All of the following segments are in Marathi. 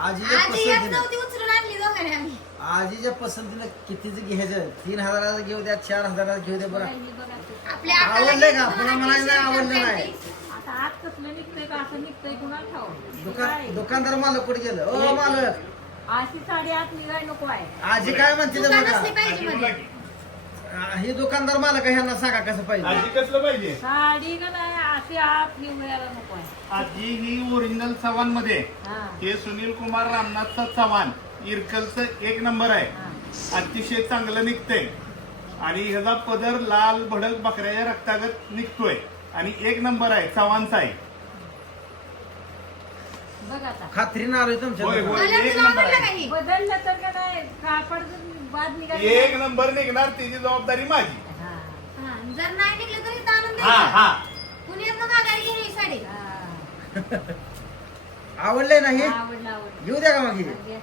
आजीच्या आजी येत पसंतीनं. नव्हती उचलून आणली दोघांनी आम्ही. आजीच्या पसंतीनं कितीच घ्यायचं? तीन हजाराचं घेऊ द्या चार हजाराचं घेऊ द्या बरं. आपल्या अक्काला आवडलंय का? पुन्हा म्हणायचं नाही, आवडलं नाही. आता आज कसलं निघतंय का? असं निघतंय कुणाला ठाऊक? दुकान दुकानदार मालक कुठे गेलं? ओ मालक. अशी साडी आत निघाय नको आहे. आजी काय म्हणते ते दुकान बघा? असली पाहिजे बोला मध्ये. की. आ, हे दुकानदार मालक ह्यांना सांगा कसं पाहिजे. आजी कसलं पाहिजे? साडी का नाही आजी ही ओरिजिनल चव्हाणमध्ये हा हे सुनील कुमार रामनाथचा चव्हाण इरकलचं एक नंबर आहे हा. अतिशय चांगलं निघतंय आणि ह्याचा पदर लाल भडक बकऱ्याच्या रक्तागत निघतोय आणि एक नंबर आहे चव्हाणचा आहे होय. होय. मला एक नंबर आहे. का हे? बदललं तर का नाही कापड बाद निघाली एक नंबर निघणार त्याची जबाबदारी माझी हा. हा, जर नाही निघलं तरी हा. हा माघारी ही साडी. आवडलंय आवडलं आवडलं. घेऊ द्या का मग हे? घे.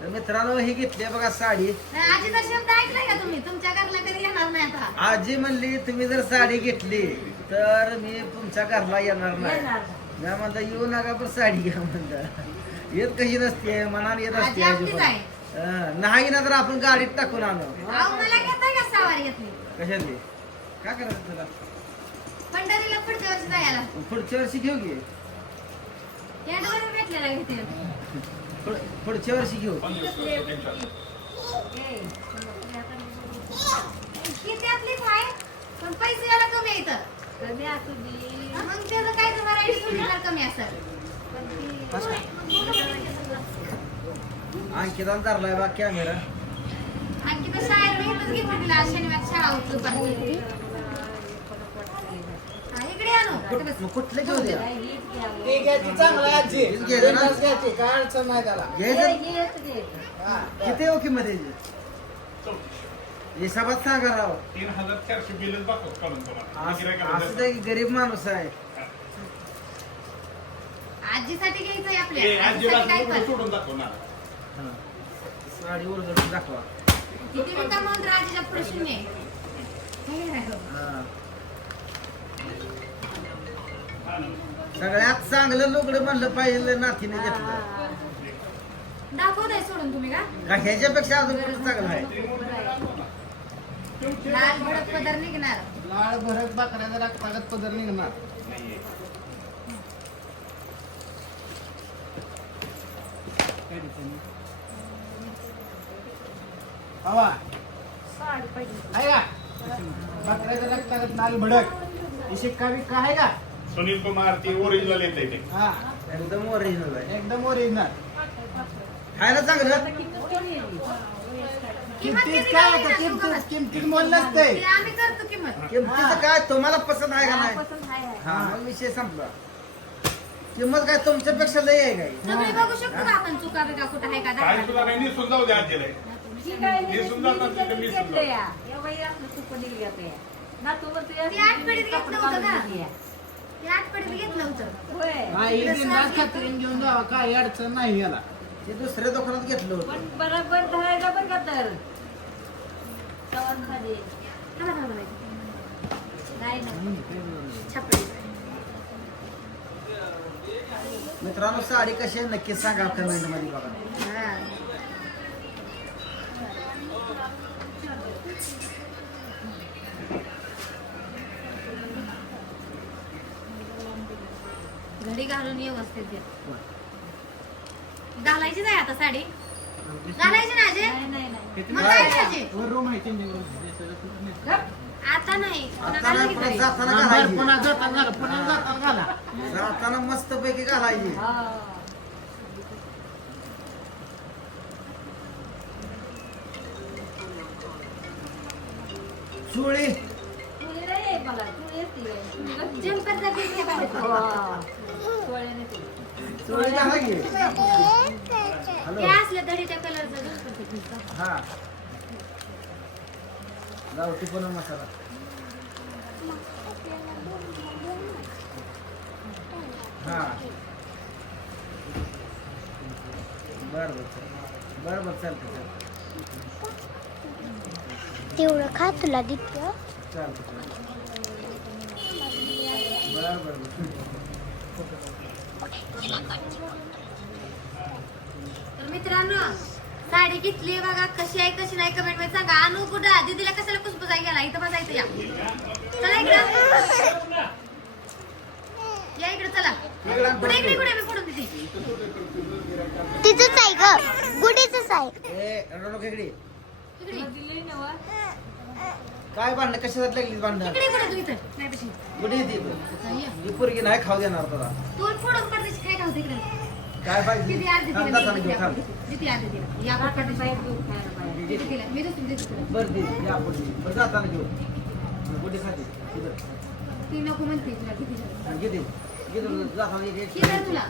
तर मित्रांनो ही घेतली बघा साडी. नाही, आजीचा शब्द ऐकलाय का तुम्ही? तुमच्या घरला कधी येणार नाही आता? आजी म्हणली तुम्ही जर साडी घेतली तर मी तुमच्या घरला येणार नाही. येणार. मी म्हणलं येऊ नका पण साडी घ्या म्हणलं. येत कशी नसते मनाने येत आजी असते आपलीच आहे. हं, नाही ना तर आपण गाडीत टाकून आणू. अहो मला घेताय का सवारी घेतली? कशाली काय करायचं तुला? पुढच्या वर्षी जायला. पुढच्या वर्षी घेऊ घे. भेटलेला घेते पुढच्या वर्षी घेऊ. किती पण पैसे याला कमी असू दे. मग त्याचं काय सुविधा कमी असेल पण ती- अंकितान धरलाय बा कॅमेरा आणखी तर शाळेत मी इथंच घेतली शनिवार शाळा होती दुपारची. हा, इकडे आणू कुठ- मग कुठले घेऊ द्या ते घ्यायची आजी घ्यायचं ना? बिनधास्त घ्यायची काय अडचण नाही त्याला हे- घ्यायचं हा. किती हो किंमत हिसाबात सांगा राव तीन हजार चारशे काढून तुम्हाला असं असं गरीब माणूस आहे आजीसाठी घ्यायचंय आपल्या आजी आजीसाठी काय पण सोडून साडी उलगडून दाखवा किती मी म्हणून तर आजीच्या आहे. हे सगळ्यात चांगलं लुगडं म्हणलं पाहिजे नातीने घेतलं. दाखवू दे सोडून तुम्ही का? का ह्याच्यापेक्षा अजून कुठं चांगलं आहे. लाल भडक पदर निघणार. लाळ भरत बाकऱ्याचा रक्तागत पदर निघणार. हवा. आहे का? बाकऱ्याचा रक्तागत लाल भडक. ही शिक्का बिक्का आहे का? सुनील कुमार ती ओरिजिनल येते ते हा एकदम ओरिजिनल आहे एकदम ओरिजिनल खायला चांगलं आता किती कमी आहे? किंमत किमतीत काय किमतीत दुकानात? किमतीत मोल नसते ते आम्ही करतो किंमत किमतीचं काय तुम्हाला पसंत आहे का नाही पसंत आहे, आहे. हा मग विषय संपला किंमत काय तुमच्यापेक्षा लय आहे काय सगळे बघू शकतो का आपण चुका बिका कुठं आहे का काय दाखवा. सुद्धा नाही निसून जाऊ द्या आजीला ठीक आहे, हे दिसून जातात मी तिथे मी दिसून घेतलं या. या बाई आपलं सुकं निघलं या. ना तू म्हणतो या ती आठवडीत घेतलं कपडे होतं ना? घालून या. ते आठवडीत घेतलं होतं होय. हा एक बिनधास्त खात्रीने घेऊन जावा काही अडचण नाही याला. ते दुसऱ्या दुकानात घेतलं होतं. पण बरोबर धरायला बरं का तर. नाही ना मित्रांनो साडी कशी आहे नक्की सांगा कमेंटमध्ये बघा. हा. घरी घालून व्यवस्थित घे घालायचीच आहे आता साडी. घालायची ना अजय नाही नाही नाही. मग काय करायचे. आता नाही. नाही. जाताना बरं, घालायची. पुन्हा जाताना घाला पुन्हा जाताना घाला. जाताना मस्त पैकी घालायची. हा. चुळी. नाही मला येते. जम्परचा पीस बाहेर. हा. ते. कलरचा. हा गावठी पण मसाला हा बर बर. बर बर चालतं चालतं तेवढं खा तुला देतो चालतं चालतं बर बर बर तर मित्रांनो साडी घेतली बघा कशी आहे कशी नाही कमेंटमध्ये सांगा. आणू कुठं दीदीला कशाला कुसबुसाय गेला इथं बसायचं या. चला इकडं. या इकडे चला. पुढे इकडे कुठे? मी पुढून तिथे तिचंच आहे ग. गुढीच आहे. काय भांडणं? कशासाठी लागली भांडणं? इकडे कुठे तू इथं. नाही कुठे येते चल, ये. ही पोरगी नाही खाऊ देणार तुला. तू फोडून पडतेस काय खाऊ तिकडे? काय पाहिजे? किती अर्धी. किती अर्धी या मी बरं दे या पोरगी बरं जाताना घेऊ कुठे खाते? इथं. ती नको म्हणते तुला किती झालं. घे दे. घे दे, जाताना एक एक ही धर तुला.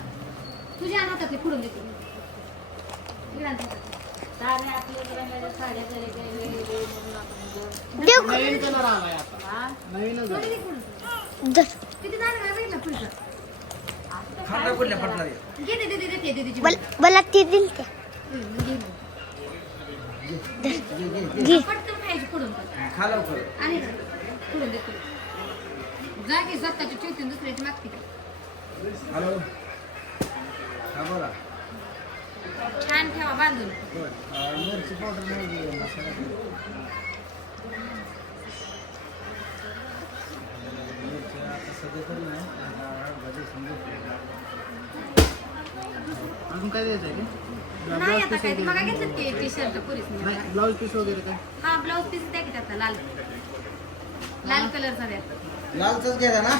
तुझ्या हातातले फोडून देते इकडे आण नवीन कलर आलाय आता हा? नवीनच आहे दे फोडून. धर. किती झालं काय बघितलं पुढचं आता खांदा काय कुठल्या बोलणार? पटणार आहे? घे दे दे दे दे दे दे मला मला ती दिल त्या घे घे. घे, घे, घे. घे पटकन खायची फोडून पण. खा लवकर आणि फोडून दे तुला जा की स्वतःची ठेवते दुसऱ्याची मागते का हॅलो हा बोला छान ठेवा बांधून. मिरची पावडर नाही अजून काय द्यायचं आहे का? नाही आता काय ते बघा घेतलं की टी शर्ट पुरीच नाही. ब्लाऊज पीस वगैरे काय? हा ब्लाऊज पीस द्या की त्याचा लाल. लाल कलरचा द्या. लालचंच घ्यायचा ना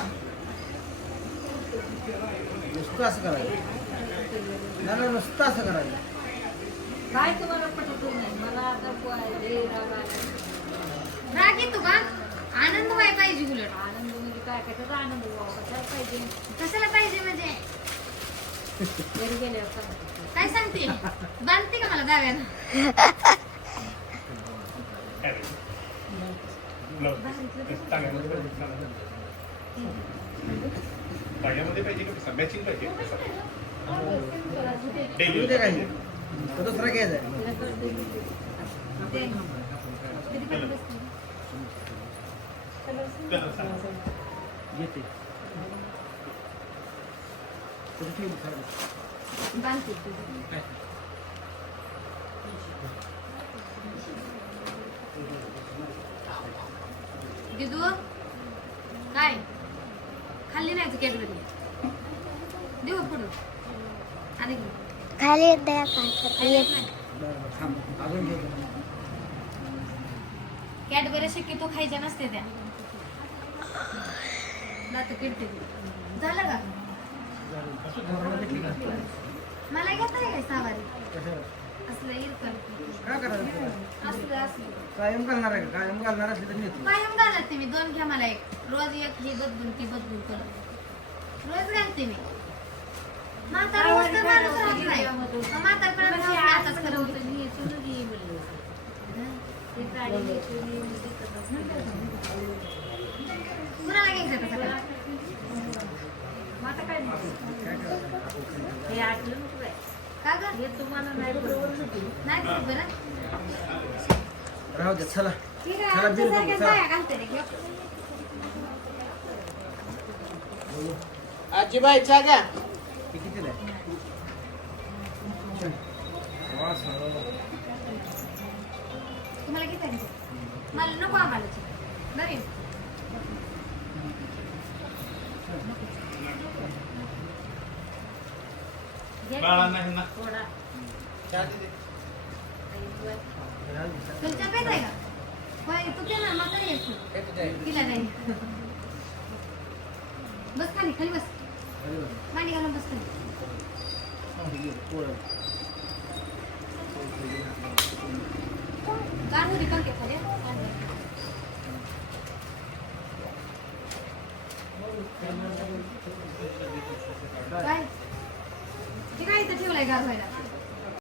नुसतं असं करायचं. नाही, नुसतं असं करायचं. काय तुम्हाला पटत नाही? मला आता पाहिजे राग आला. राग येतो का? आनंद व्हाय पाहिजे उलट. आनंद म्हणजे काय? कशाचा आनंद व्हावा? कशाला पाहिजे? कशाला पाहिजे म्हणजे? घरी गेल्यावर. काय सांगते? बांधते का मला दाव्यानं पाहिजे तो दुसरा घ्यायचा ते. किती दिदू काय? खाल्ली नाही कॅडबरी देऊ पुढं. आणि खाली येत करता खाल्ली येत कॅडबरी शक्यतो खायच्या नसते त्या. झालं का? मला घेता आहे काय सावारी? असलं इरकल असलं असलं. कायम घालणार आहे का? कायम घालणार असली तर नेतो. कायम घालत ते मी. दोन घ्या मला एक. रोज एक ही बदलून ती बदलून कलर रोज घालते मी. राहू दे चला. चला, बिल बघू, चला. आजीबाई चहा घ्या हे कितीला आहे वास आला. तुम्हाला किती? मला नको आम्हाला बरं. तुमच्या पेट आहे का? होय, तू केला मग काय येतो एकच आहे. तिला नाही बस खाली खाली बस. मांडी घालून बस खाली हे पोळं. गार होती पंखे खाली काय? ठेवलाय गार व्हायला